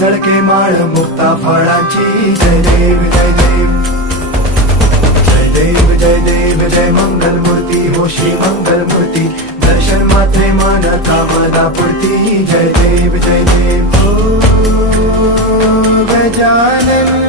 झळके माळ मुक्ता फळाची जय देव जय देव जय देव जय देव जय मंगल मूर्ती हो श्री मंगल मूर्ती दर्शन मात्रे मन कामना पूर्ती जय देव ओ गजानन